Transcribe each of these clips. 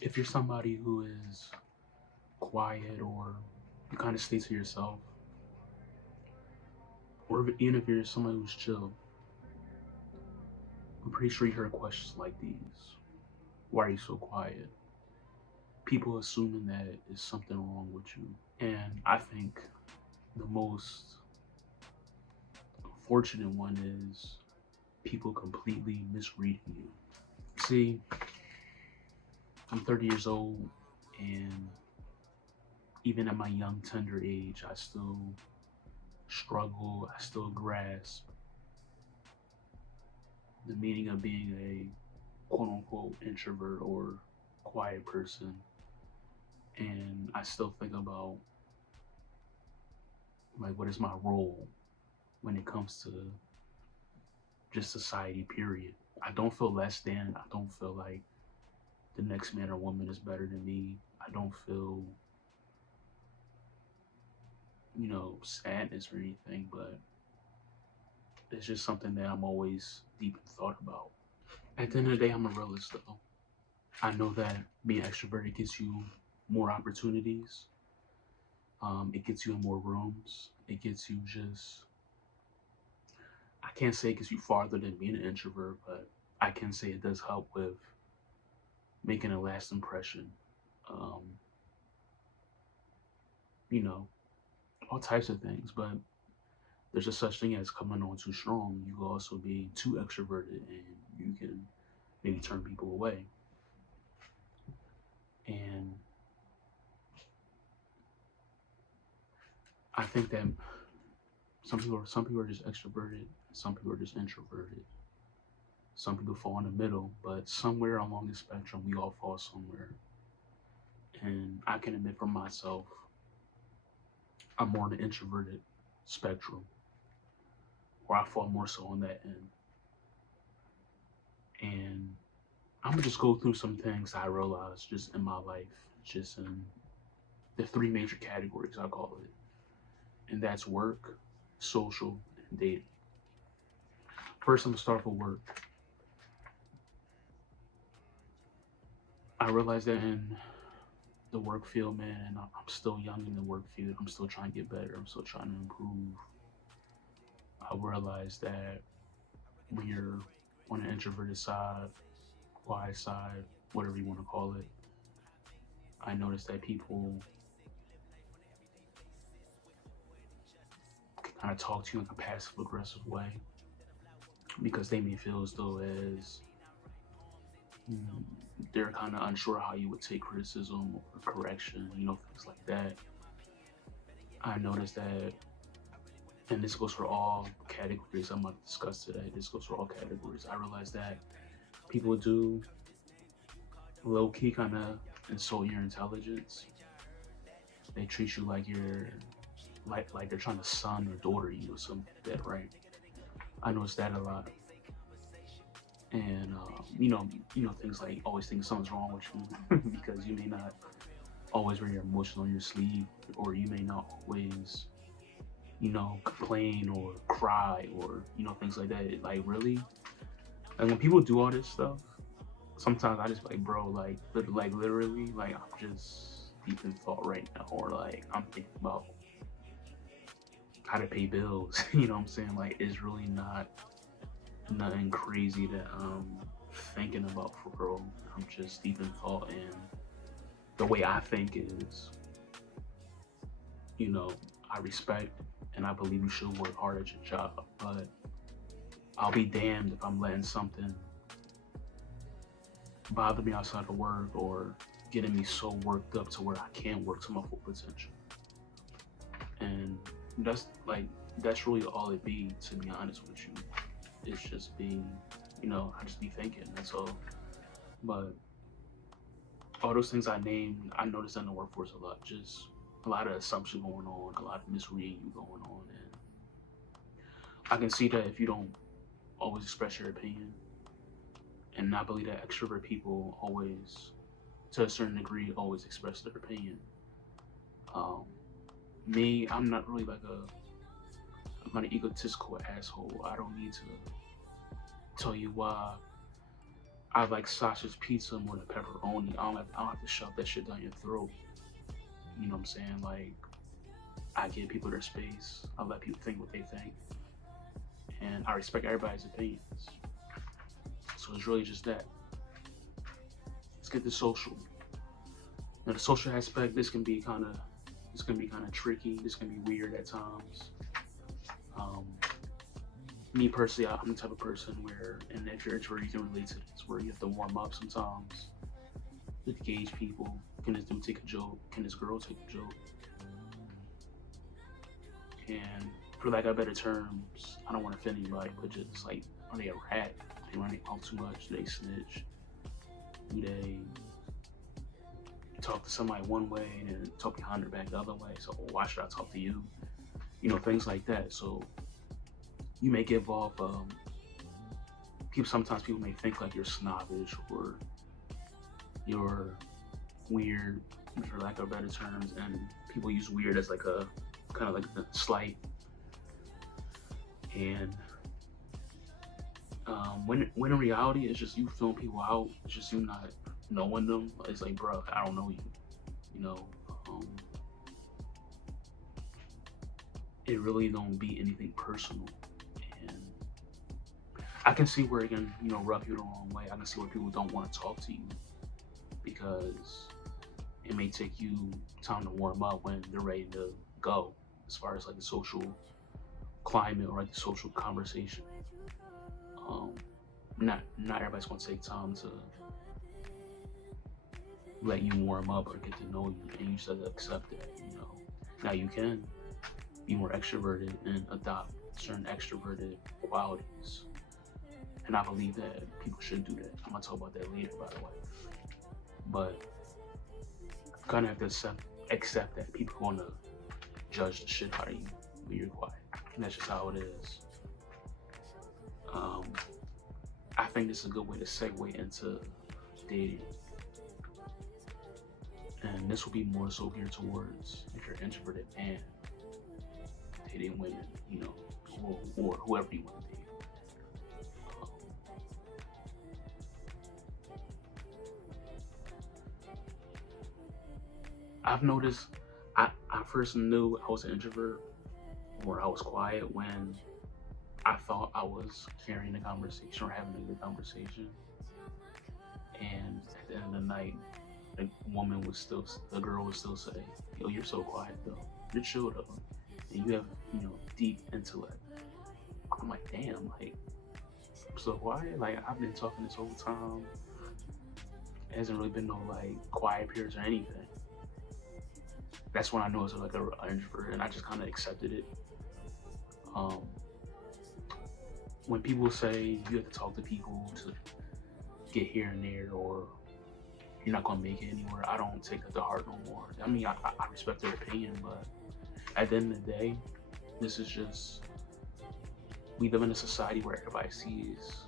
If you're somebody who is quiet or you kind of stay to yourself, or even if you're somebody who's chill, I'm pretty sure you heard questions like these. Why are you so quiet? People assuming that is something wrong with you. And I think the most unfortunate one is people completely misreading you. See, I'm 30 years old, and even at my young, tender age, I still struggle, I still grasp the meaning of being a quote unquote introvert or quiet person. And I still think about like what is my role when it comes to just society, period. I don't feel less than, I don't feel like the next man or woman is better than me. I don't feel, sadness or anything, but it's just something that I'm always deep in thought about. At the end of the day, I'm a realist though. I know that being extroverted gets you more opportunities. It gets you in more rooms. It gets you just, I can't say it gets you farther than being an introvert, but I can say it does help with making a last impression. Um, you know, all types of things, but there's a such thing as coming on too strong. You can also be too extroverted and you can maybe turn people away. And I think that some people are just extroverted, some people are just introverted. Some people fall in the middle, but somewhere along the spectrum, we all fall somewhere. And I can admit for myself, I'm more on the introverted spectrum, where I fall more so on that end. And I'm gonna just go through some things I realized just in my life, just in the three major categories I call it, and that's work, social, and dating. First, I'm gonna start with work. I realized that in the work field, man, and I'm still young in the work field. I'm still trying to get better. I'm still trying to improve. I realized that when you're on the introverted side, quiet side, whatever you want to call it, I noticed that people kind of talk to you in a passive aggressive way because they may feel as though as mm, they're kind of unsure how you would take criticism or correction, things like that. I noticed that, and this goes for all categories I'm going to discuss today. This goes for all categories. I realized that people do low key kind of insult your intelligence. They treat you like you're like they're trying to son or daughter you or something like that, right? I noticed that a lot, and things like always think something's wrong with you because you may not always wear your emotions on your sleeve, or you may not always complain or cry or things like that. Like really, like when people do all this stuff, sometimes I just like, bro, like literally, like I'm just deep in thought right now, or like I'm thinking about how to pay bills. You know what I'm saying? Like it's really not nothing crazy that I'm thinking about for real. I'm just deep in thought, and the way I think is, you know, I respect and I believe you should work hard at your job, but I'll be damned if I'm letting something bother me outside of work or getting me so worked up to where I can't work to my full potential. And that's like that's really all it be, to be honest with you. It's just being, I just be thinking, that's all. But all those things I named, I noticed in the workforce a lot. Just a lot of assumption going on, a lot of misreading going on, and I can see that if you don't always express your opinion, and I believe that extrovert people always, to a certain degree, always express their opinion. Um, Me, I'm not an egotistical asshole. I don't need to tell you why I like sausage pizza more than pepperoni. I don't have to shove that shit down your throat. You know what I'm saying? Like, I give people their space. I let people think what they think, and I respect everybody's opinions. So it's really just that. Let's get the social. Now the social aspect, this can be kind of tricky. This can be weird at times. Um, Me personally, I'm the type of person where, and if you're introvert, you can relate to this, where you have to warm up sometimes to gauge people. Can this dude take a joke? Can this girl take a joke? And for lack of better terms, I don't want to offend anybody, but just like, are they a rat? They run their mouth too much? Do they snitch? Do they talk to somebody one way and then talk behind their back the other way? So why should I talk to you? You know, things like that. So you may give off people. Sometimes people may think like you're snobbish or you're weird, for lack of better terms, and people use weird as like a kind of like a slight. And when in reality it's just you filling people out. It's just you not knowing them. It's like, bro, I don't know you. You know, um, it really don't be anything personal. And I can see where it can, rub you the wrong way. I can see where people don't want to talk to you because it may take you time to warm up when they're ready to go, as far as like the social climate or like the social conversation. Um, not everybody's gonna take time to let you warm up or get to know you, and you just have to accept it. Now you can be more extroverted and adopt certain extroverted qualities, and I believe that people should do that. I'm gonna talk about that later, by the way. But you kind of have to accept that people are gonna judge the shit out of you when you're quiet, and that's just how it is. I think this is a good way to segue into dating. And this will be more so geared towards if you're introverted and dating women, or whoever you want to date. Um, I've noticed I first knew I was an introvert or I was quiet when I thought I was carrying a conversation or having a good conversation. And at the end of the night, the girl would still say, yo, you're so quiet though. You're chill though. And you have, deep intellect. I'm like, damn, like, I'm so quiet. Like, I've been talking this whole time. It hasn't really been no, like, quiet periods or anything. That's when I knew I was like an introvert, and I just kind of accepted it. Um, when people say you have to talk to people to get here and there, or you're not gonna make it anywhere, I don't take that to heart no more. I mean, I respect their opinion, but at the end of the day, this is just, we live in a society where everybody sees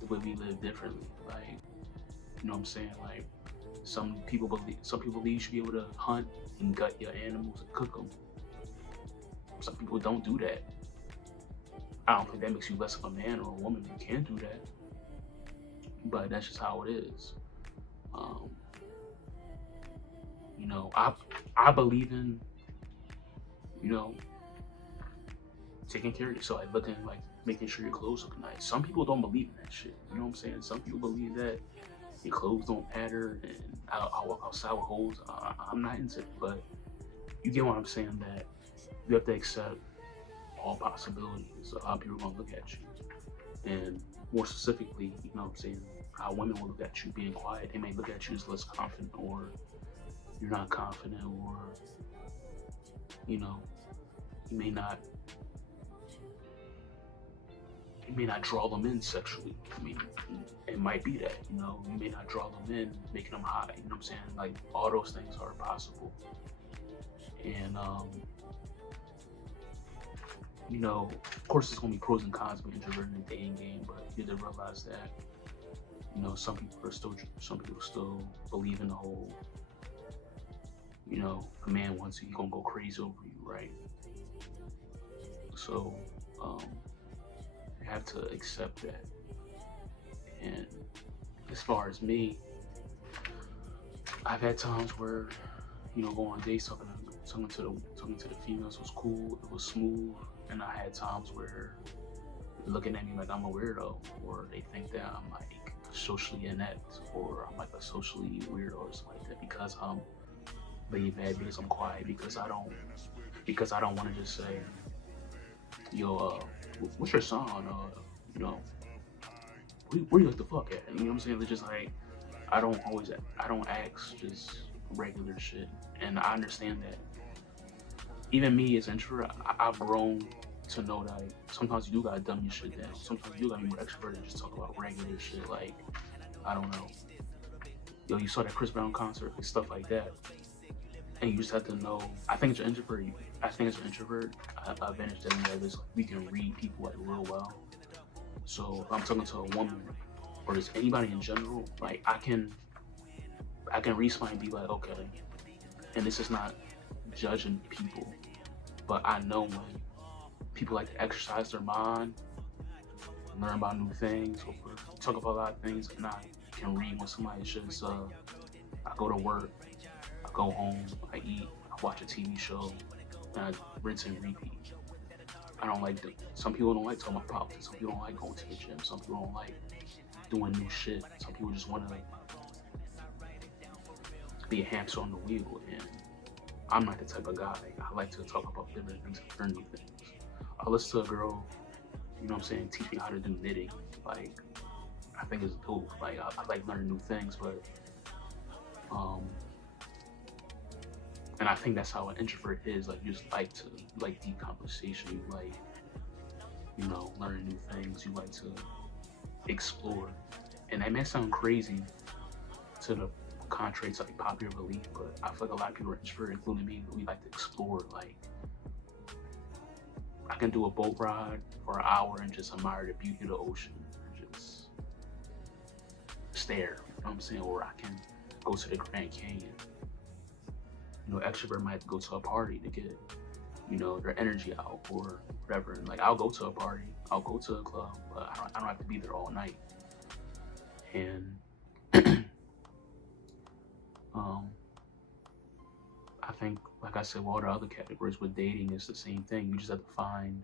the way we live differently. Like, you know what I'm saying? Like, some people believe you should be able to hunt and gut your animals and cook them. Some people don't do that. I don't think that makes you less of a man or a woman. You can do that, but that's just how it is. Um, I believe in, taking care of yourself, like looking, like making sure your clothes look nice. Some people don't believe in that shit. You know what I'm saying? Some people believe that your clothes don't matter, and I'll walk outside with holes. I'm not into it, but you get what I'm saying. That you have to accept all possibilities of how people are gonna look at you, and more specifically, you know what I'm saying, how women will look at you being quiet. They may look at you as less confident, or you're not confident, or you may not draw them in sexually. I mean, it might be that, you may not draw them in, making them high. You know what I'm saying? Like, all those things are possible. And of course, there's gonna be pros and cons of introverted in the dating game, but you have to realize that, some people still believe in the whole, a man wants you, he's gonna go crazy over you, right? So, you have to accept that and as far as me, I've had times where, go on dates talking to the females was cool, it was smooth, and I had times where they're looking at me like I'm a weirdo, or they think that I'm like socially inept, or I'm like a socially weirdo or something like that because I'm laid back, because I'm quiet, because I don't want to just say, yo, what's your song? You know, where you like the fuck at? You know what I'm saying? It's just like I don't ask just regular shit, and I understand that. Even me as an introvert, I've grown to know that sometimes you do gotta dumb your shit down. Sometimes you do gotta be more extroverted and just talk about regular shit. Like, I don't know, yo, you saw that Chris Brown concert and stuff like that, and you just have to know. I think as an introvert, advantage that we have is like we can read people like real well. So if I'm talking to a woman or just anybody in general, like I can read somebody and be like, okay, and this is not judging people, but I know when people like to exercise their mind, learn about new things, or talk about a lot of things, and I can read when somebody's just, I go to work, I go home, I eat, I watch a TV show, and I rinse and repeat. I don't like some people don't like talking about politics, some people don't like going to the gym, some people don't like doing new shit, some people just want to be a hamster on the wheel, and I'm not the type of guy. I like to talk about different things, learn new things. I listen to a girl, you know what I'm saying, teach me how to do knitting. Like, I think it's dope. Like, I like learning new things, but, and I think that's how an introvert is. Like, you just like deep conversation. You like, learning new things. You like to explore. And that may sound crazy to the contrary to like popular belief, but I feel like a lot of people are introverted, including me, we like to explore. Like, I can do a boat ride for an hour and just admire the beauty of the ocean and just stare, you know what I'm saying? Or I can go to the Grand Canyon. Extrovert might go to a party to get, their energy out or whatever. And like, I'll go to a party, I'll go to a club, but I don't have to be there all night. And I think, like I said, with all the other categories with dating, it's the same thing. You just have to find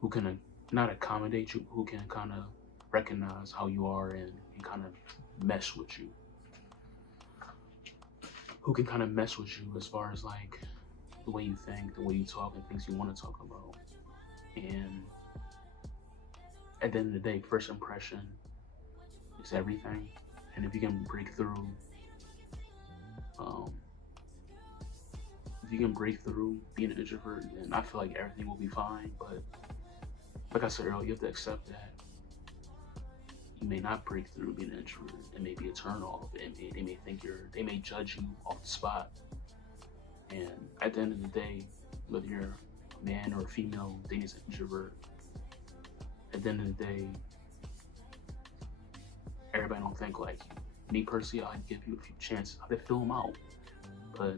who can not accommodate you, who can kind of recognize how you are and kind of mesh with you. Who can kind of mess with you as far as like the way you think, the way you talk, and things you want to talk about. And at the end of the day, first impression is everything. And if you can break through, being an introvert, then I feel like everything will be fine. But like I said earlier, you have to accept that you may not break through being an introvert. It may be a turn off. They may think they may judge you off the spot. And at the end of the day, whether you're a man or a female dating as an introvert, at the end of the day, everybody don't think like you. Me personally, I give you a few chances. I could fill them out, but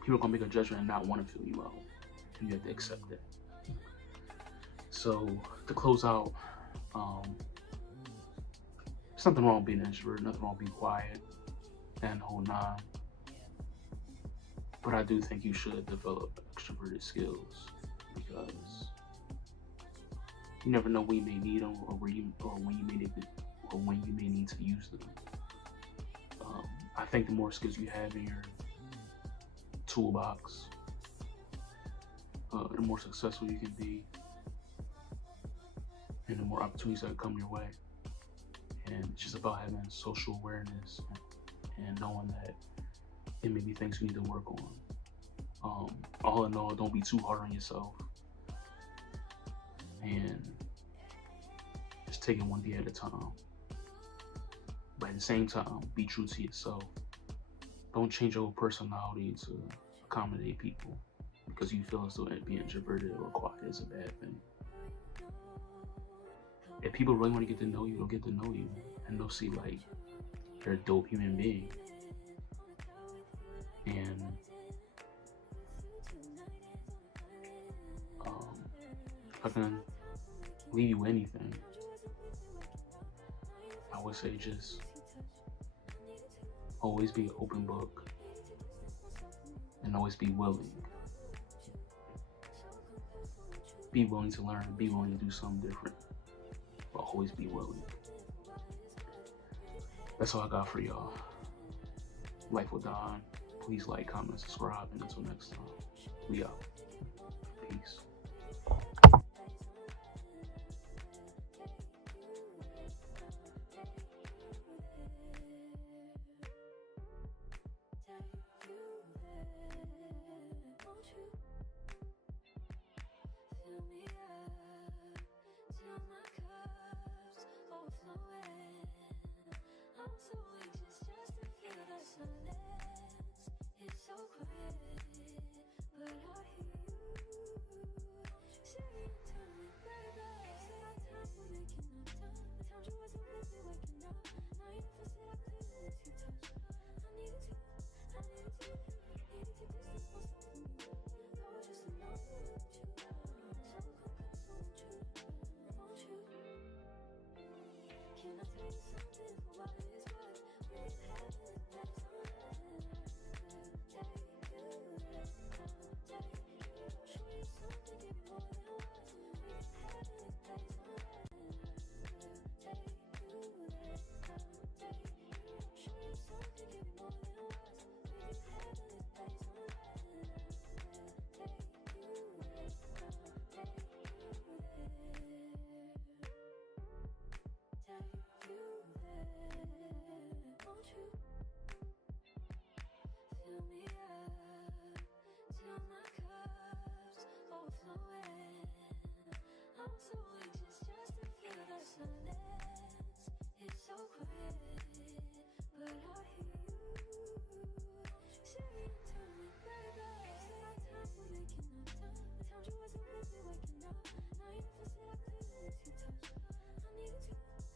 people are gonna make a judgment and not want to fill you out. And you have to accept that. So to close out, there's nothing wrong with being an introvert, nothing wrong with being quiet and the whole nine. But I do think you should develop extroverted skills because you never know when you may need them or when you may need to use them. I think the more skills you have in your toolbox, the more successful you can be, and the more opportunities that come your way. And it's just about having social awareness and knowing that it may be things you need to work on. All in all, don't be too hard on yourself, and just take it one day at a time. But at the same time, be true to yourself. Don't change your personality to accommodate people because you feel as though being introverted or quiet is a bad thing. If people really want to get to know you, they'll get to know you, and they'll see like you're a dope human being. And if I can leave you anything, would say just always be an open book and always be willing. Be willing to learn, be willing to do something different, but always be willing. That's all I got for y'all. Life with Don. Please like, comment, subscribe, and until next time, we out.